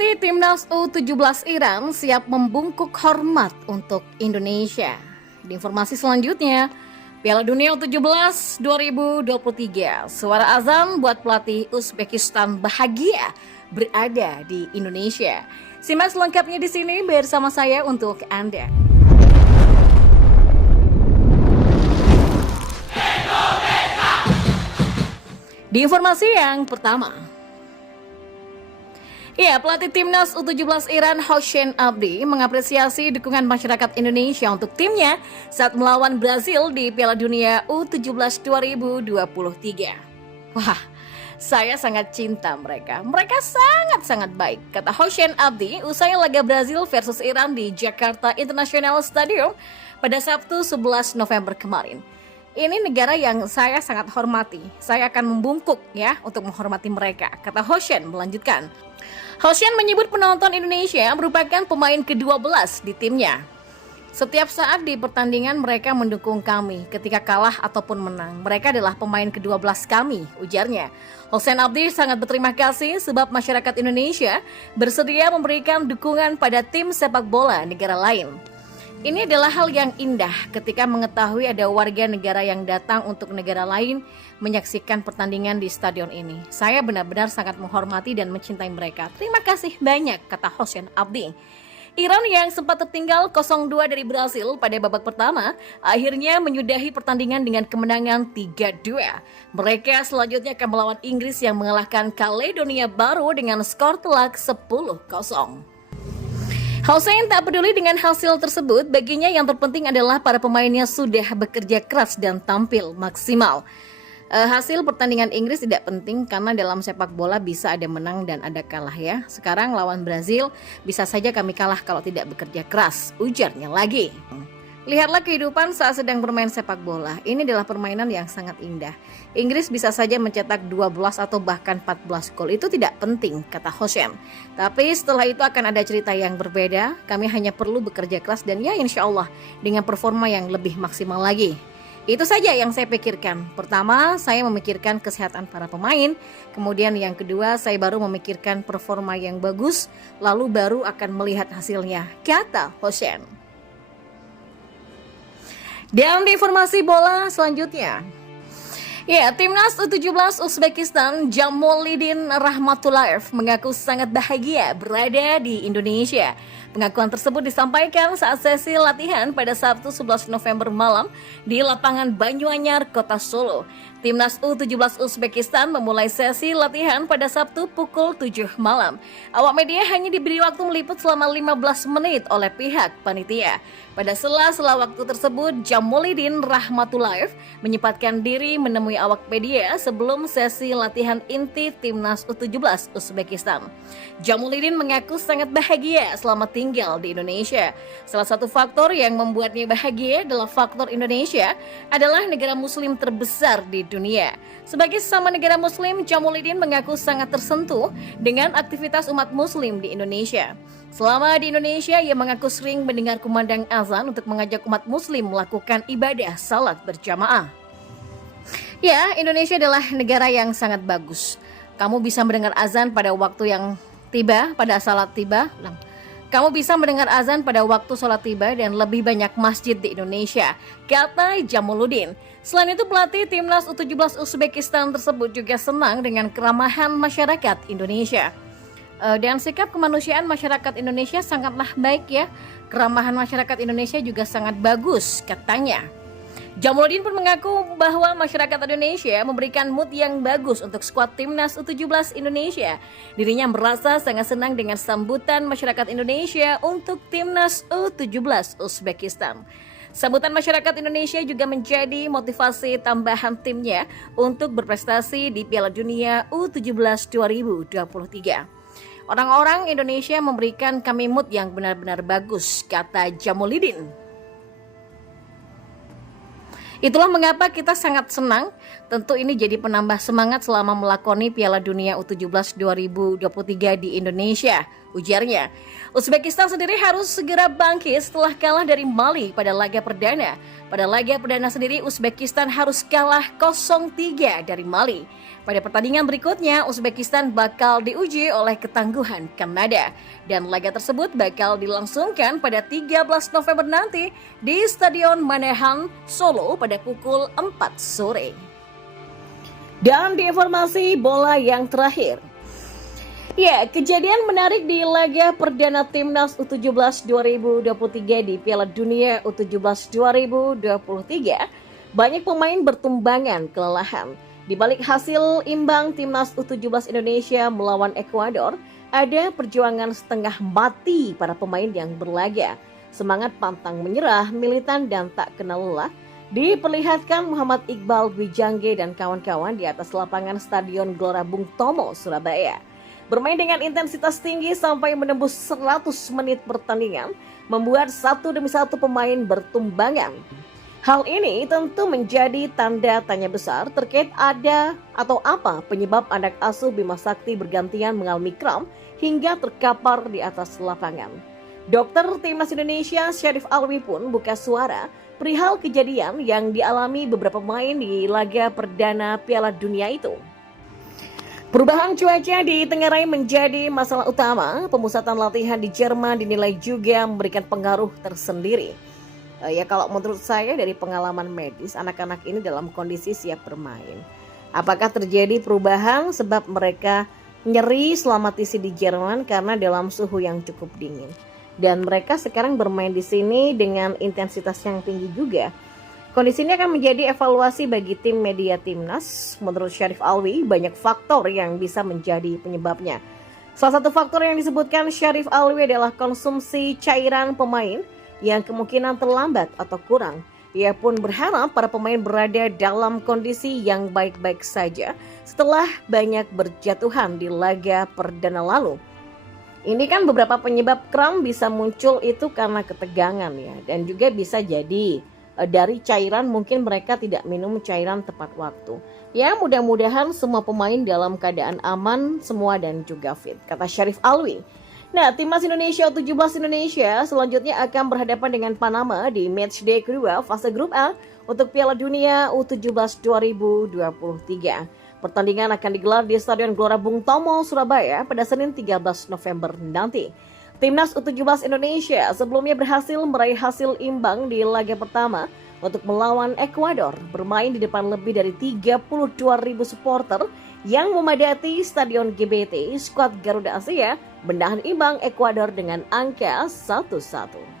Pelatih Timnas U17 Iran siap membungkuk hormat untuk Indonesia. Di informasi selanjutnya, Piala Dunia U17 2023. Suara azan buat pelatih Uzbekistan bahagia berada di Indonesia. Simak selengkapnya di sini bersama saya untuk Anda. Di informasi yang pertama, pelatih Timnas U17 Iran Hossein Abdi mengapresiasi dukungan masyarakat Indonesia untuk timnya saat melawan Brazil di Piala Dunia U17 2023. Wah, saya sangat cinta mereka. Mereka sangat-sangat baik, kata Hossein Abdi usai laga Brazil versus Iran di Jakarta International Stadium pada Sabtu 11 November kemarin. Ini negara yang saya sangat hormati. Saya akan membungkuk untuk menghormati mereka, kata Hossein melanjutkan. Hossein menyebut penonton Indonesia merupakan pemain ke-12 di timnya. Setiap saat di pertandingan mereka mendukung kami ketika kalah ataupun menang. Mereka adalah pemain ke-12 kami, ujarnya. Hossein Abdi sangat berterima kasih sebab masyarakat Indonesia bersedia memberikan dukungan pada tim sepak bola negara lain. Ini adalah hal yang indah ketika mengetahui ada warga negara yang datang untuk negara lain menyaksikan pertandingan di stadion ini. Saya benar-benar sangat menghormati dan mencintai mereka. Terima kasih banyak, kata Hossein Abdi. Iran yang sempat tertinggal 0-2 dari Brazil pada babak pertama, akhirnya menyudahi pertandingan dengan kemenangan 3-2. Mereka selanjutnya akan melawan Inggris yang mengalahkan Kaledonia Baru dengan skor telak 10-0. Hossein tak peduli dengan hasil tersebut, baginya yang terpenting adalah para pemainnya sudah bekerja keras dan tampil maksimal. Hasil pertandingan Inggris tidak penting karena dalam sepak bola bisa ada menang dan ada kalah ya. Sekarang lawan Brazil bisa saja kami kalah kalau tidak bekerja keras, ujarnya lagi. Lihatlah kehidupan saat sedang bermain sepak bola. Ini adalah permainan yang sangat indah. Inggris bisa saja mencetak 12 atau bahkan 14 gol. Itu tidak penting, kata Hossein. Tapi setelah itu akan ada cerita yang berbeda. Kami hanya perlu bekerja keras dan insya Allah dengan performa yang lebih maksimal lagi. Itu saja yang saya pikirkan. Pertama, saya memikirkan kesehatan para pemain. Kemudian yang kedua, saya baru memikirkan performa yang bagus. Lalu baru akan melihat hasilnya, kata Hossein. Dan di informasi bola selanjutnya, Timnas U17 Uzbekistan Jamolidin Rahmatulayev mengaku sangat bahagia berada di Indonesia. Pengakuan tersebut disampaikan saat sesi latihan pada Sabtu 11 November malam di lapangan Banyuanyar, Kota Solo. Timnas U17 Uzbekistan memulai sesi latihan pada Sabtu pukul 7 malam. Awak media hanya diberi waktu meliput selama 15 menit oleh pihak panitia. Pada sela-sela waktu tersebut, Jamolidin Rahmatulayev menyempatkan diri menemui awak media sebelum sesi latihan inti Timnas U17 Uzbekistan. Jamolidin mengaku sangat bahagia selama tinggal di Indonesia. Salah satu faktor yang membuatnya bahagia adalah faktor Indonesia adalah negara muslim terbesar di dunia. Sebagai sesama negara muslim, Jamolidin mengaku sangat tersentuh dengan aktivitas umat muslim di Indonesia. Selama di Indonesia, ia mengaku sering mendengar kumandang azan untuk mengajak umat muslim melakukan ibadah salat berjamaah. Indonesia adalah negara yang sangat bagus. Kamu bisa mendengar azan pada waktu yang tiba, pada salat tiba. Kamu bisa mendengar azan pada waktu sholat tiba dan lebih banyak masjid di Indonesia, kata Jamolidin. Selain itu, pelatih Timnas U17 Uzbekistan tersebut juga senang dengan keramahan masyarakat Indonesia. Dan sikap kemanusiaan masyarakat Indonesia sangatlah baik ya. Keramahan masyarakat Indonesia juga sangat bagus, katanya. Jamolidin pun mengaku bahwa masyarakat Indonesia memberikan mood yang bagus untuk skuad Timnas U17 Indonesia. Dirinya merasa sangat senang dengan sambutan masyarakat Indonesia untuk Timnas U17 Uzbekistan. Sambutan masyarakat Indonesia juga menjadi motivasi tambahan timnya untuk berprestasi di Piala Dunia U17 2023. Orang-orang Indonesia memberikan kami mood yang benar-benar bagus, kata Jamolidin. Itulah mengapa kita sangat senang. Tentu ini jadi penambah semangat selama melakoni Piala Dunia U17 2023 di Indonesia, ujarnya. Uzbekistan sendiri harus segera bangkit setelah kalah dari Mali pada laga perdana Pada laga perdana sendiri, Uzbekistan harus kalah 0-3 dari Mali. Pada pertandingan berikutnya, Uzbekistan bakal diuji oleh ketangguhan Kanada. Dan laga tersebut bakal dilangsungkan pada 13 November nanti di Stadion Manahan, Solo pada pukul 4 sore. Dan di informasi bola yang terakhir, ya, kejadian menarik di laga perdana Timnas U17 2023 di Piala Dunia U17 2023. Banyak pemain bertumbangan kelelahan. Di balik hasil imbang Timnas U17 Indonesia melawan Ekuador, ada perjuangan setengah mati para pemain yang berlaga. Semangat pantang menyerah, militan dan tak kenal lelah diperlihatkan Muhammad Iqbal Dwi Jangge dan kawan-kawan di atas lapangan Stadion Gelora Bung Tomo, Surabaya. Bermain dengan intensitas tinggi sampai menembus 100 menit pertandingan, membuat satu demi satu pemain bertumbangan. Hal ini tentu menjadi tanda tanya besar terkait ada atau apa penyebab anak asuh Bima Sakti bergantian mengalami kram hingga terkapar di atas lapangan. Dokter Timnas Indonesia Syarif Alwi pun buka suara perihal kejadian yang dialami beberapa pemain di laga perdana Piala Dunia itu. Perubahan cuaca di Tengarai menjadi masalah utama. Pemusatan latihan di Jerman dinilai juga memberikan pengaruh tersendiri. Ya, kalau menurut saya dari pengalaman medis, anak-anak ini dalam kondisi siap bermain. Apakah terjadi perubahan sebab mereka nyeri selama TC di Jerman karena dalam suhu yang cukup dingin. Dan mereka sekarang bermain di sini dengan intensitas yang tinggi juga. Kondisi ini akan menjadi evaluasi bagi tim media Timnas. Menurut Syarif Alwi, banyak faktor yang bisa menjadi penyebabnya. Salah satu faktor yang disebutkan Syarif Alwi adalah konsumsi cairan pemain yang kemungkinan terlambat atau kurang. Ia pun berharap para pemain berada dalam kondisi yang baik-baik saja setelah banyak berjatuhan di laga perdana lalu. Ini kan beberapa penyebab kram bisa muncul itu karena ketegangan ya, dan juga bisa jadi dari cairan, mungkin mereka tidak minum cairan tepat waktu. Ya, mudah-mudahan semua pemain dalam keadaan aman semua dan juga fit, kata Syarif Alwi. Nah, Timnas Indonesia U17 Indonesia selanjutnya akan berhadapan dengan Panama di matchday kedua fase grup A untuk Piala Dunia U17 2023. Pertandingan akan digelar di Stadion Gelora Bung Tomo, Surabaya pada Senin 13 November nanti. Timnas U17 Indonesia sebelumnya berhasil meraih hasil imbang di laga pertama untuk melawan Ekuador, bermain di depan lebih dari 32.000 supporter yang memadati Stadion GBT. Skuad Garuda Asia menahan imbang Ekuador dengan angka 1-1.